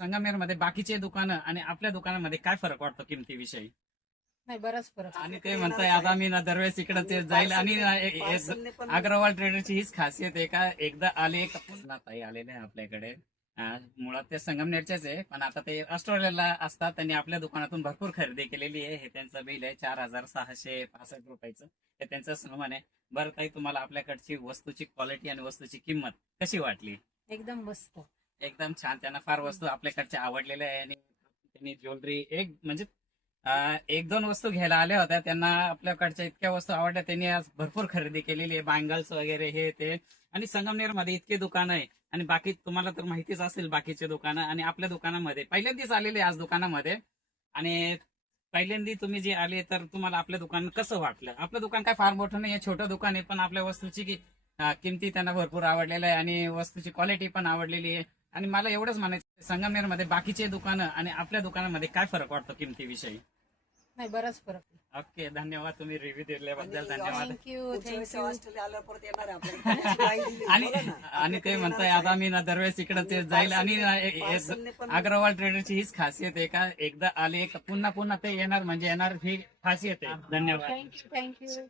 संगमनेरमध्ये बाकीचे दुकानं आणि आपल्या दुकानामध्ये काय फरक वाटतो किमतीविषयी? नाही, बराच फरक आहे. आणि ते म्हणताय आता मी ना दरवेळेस इकडे ते जाईल आणि अग्रवाल ट्रेडरची हीच खासियत आहे का एकदा आले का पुन्हा ताई आलेले आहे आपल्याकडे. मुळात ते संगमनेरचेच आहे पण आता ते ऑस्ट्रेलियाला असतात. त्यांनी आपल्या दुकानातून भरपूर खरेदी केलेली आहे. हे त्यांचं बिल आहे 4665 रुपयाचं. हे त्यांचं सामान आहे. बरं ताई, तुम्हाला आपल्याकडची वस्तूची क्वालिटी आणि वस्तूची किंमत कशी वाटली? एकदम मस्त. एकदम छान. त्यांना फार वस्तू आपल्याकडच्या आवडलेल्या आहे आणि त्यांनी ज्वेलरी म्हणजे एक दोन वस्तू घ्यायला आल्या होत्या. त्यांना आपल्याकडच्या इतक्या वस्तू आवडल्या. त्यांनी आज भरपूर खरेदी केलेली आहे. बँगल्स वगैरे हे ते. आणि संगमनेरमध्ये इतके दुकानं आहे आणि बाकी तुम्हाला तर माहितीच असेल बाकीचे दुकानं आणि आपल्या दुकानामध्ये पहिल्यांदाच आलेले आज दुकानामध्ये. आणि पहिल्यांदा तुम्ही जे आले तर तुम्हाला आपलं दुकान कसं वाटलं? आपलं दुकान काय फार मोठं नाही, छोटं दुकान आहे पण आपल्या वस्तूची किमती त्यांना भरपूर आवडलेल्या आहे आणि वस्तूची क्वालिटी पण आवडलेली आहे. आणि मला एवढंच म्हणायचं, संगमनेरमध्ये बाकीचे दुकानं आणि आपल्या दुकानामध्ये काय फरक वाटतो किमतीविषयी? नाही, बराच फरक आहे. ओके, धन्यवाद. तुम्ही रिव्ह्यू दिल्याबद्दल धन्यवाद. थँक्यू. आल्यावर परत येणार आहे आपल्याकडे. आणि आणि ते म्हणताय आता मी ना दरवेळेस इकडे ते जाईल आणि अग्रवाल ट्रेडरची हीच खासियत आहे का एकदा आले का पुन्हा पुन्हा ते येणार म्हणजे येणार ही खासियत आहे. धन्यवाद. थँक्यू.